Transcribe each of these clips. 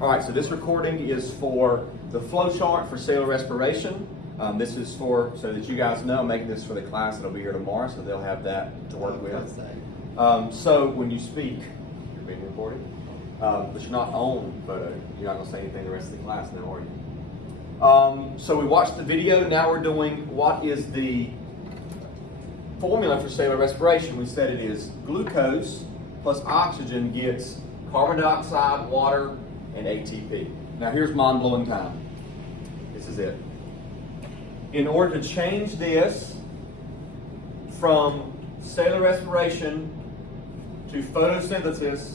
All right, so this recording is for the flow chart for cellular respiration. This is so that you guys know, I'm making this for the class that'll be here tomorrow, so they'll have that to work with. So when you speak, you're being recorded, but you're not on photo. You're not going to say anything the rest of the class now, are you? So we watched the video. Now we're doing what is the formula for cellular respiration. We said it is glucose plus oxygen gets carbon dioxide, water, and ATP. Now here's mind-blowing time. This is it. In order to change this from cellular respiration to photosynthesis,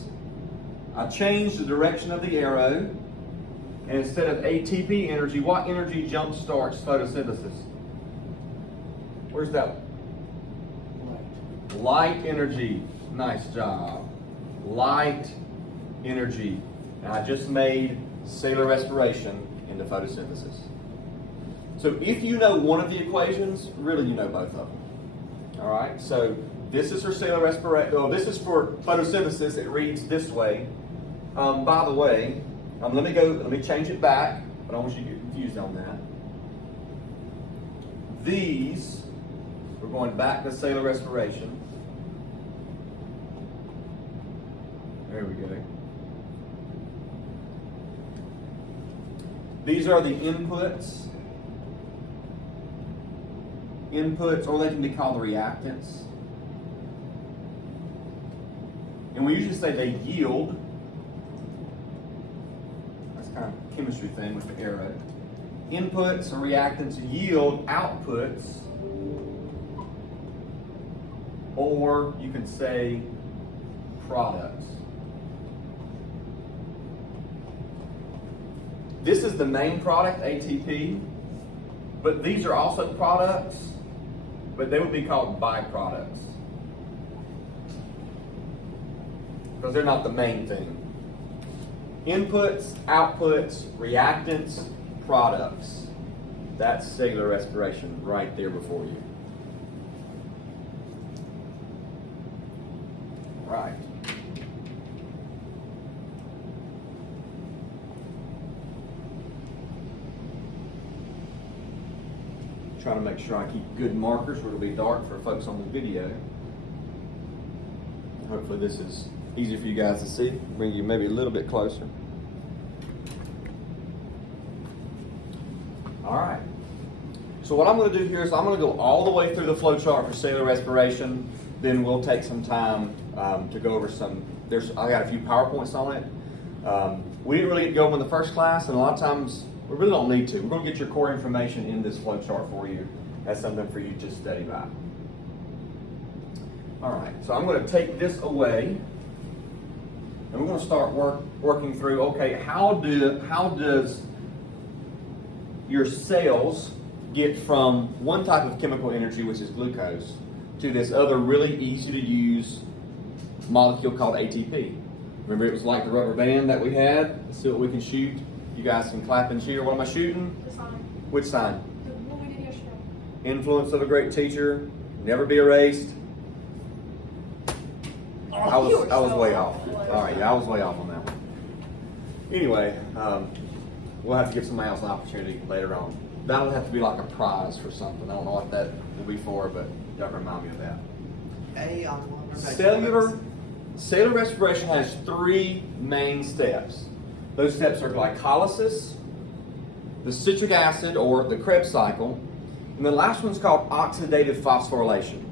I changed the direction of the arrow, and instead of ATP energy, what energy jump starts photosynthesis? Where's that? Light energy. Nice job. Light energy. And I just made cellular respiration into photosynthesis. So if you know one of the equations, really you know both of them. All right, so this is for cellular respiration. Oh, this is for photosynthesis. It reads this way. By the way, let me change it back. I don't want you to get confused on that. These, we're going back to cellular respiration. There we go. These are the inputs, or they can be called the reactants. And we usually say they yield. That's kind of a chemistry thing with the arrow. Inputs or reactants yield outputs, or you can say products. This is the main product, ATP, but these are also products, but they would be called byproducts because they're not the main thing. Inputs, outputs, reactants, products. That's cellular respiration right there before you. Right. Trying to make sure I keep good markers where it'll be dark for folks on the video. Hopefully this is easy for you guys to see. Bring you maybe a little bit closer. All right. So what I'm going to do here is I'm going to go all the way through the flow chart for cellular respiration. Then we'll take some time to go over some. I got a few PowerPoints on it. We didn't really get going in the first class, and a lot of times we really don't need to. We're going to get your core information in this flow chart for you. That's something for you to study by. All right, so I'm going to take this away, and we're going to start working through, okay, how does your cells get from one type of chemical energy, which is glucose, to this other really easy to use molecule called ATP? Remember, it was like the rubber band that we had. Let's see what we can shoot. You guys can clap and cheer. What am I shooting? The sign. Which sign? The one we did yesterday. Influence of a great teacher, never be erased. I was way off. All right, yeah, I was way off on that one. Anyway, we'll have to give somebody else an opportunity later on. That'll have to be like a prize for something. I don't know what that will be for, but y'all can remind me of that. Cellular respiration has three main steps. Those steps are glycolysis, the citric acid or the Krebs cycle, and the last one's called oxidative phosphorylation.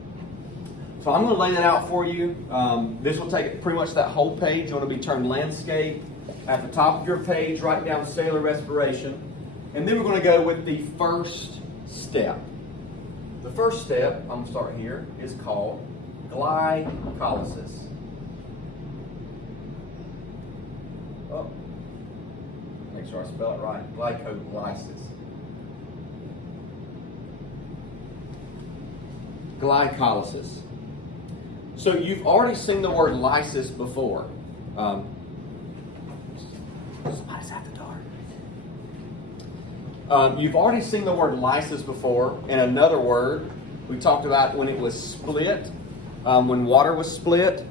So I'm going to lay that out for you. This will take pretty much that whole page. You want to be turned landscape. At the top of your page, write down cellular respiration. And then we're going to go with the first step. The first step, I'm going to start here, is called glycolysis. Oh. Make sure I spell it right. Glycolysis. Glycolysis. So you've already seen the word lysis before. Somebody's at the door. You've already seen the word lysis before. And another word we talked about when it was split, when water was split.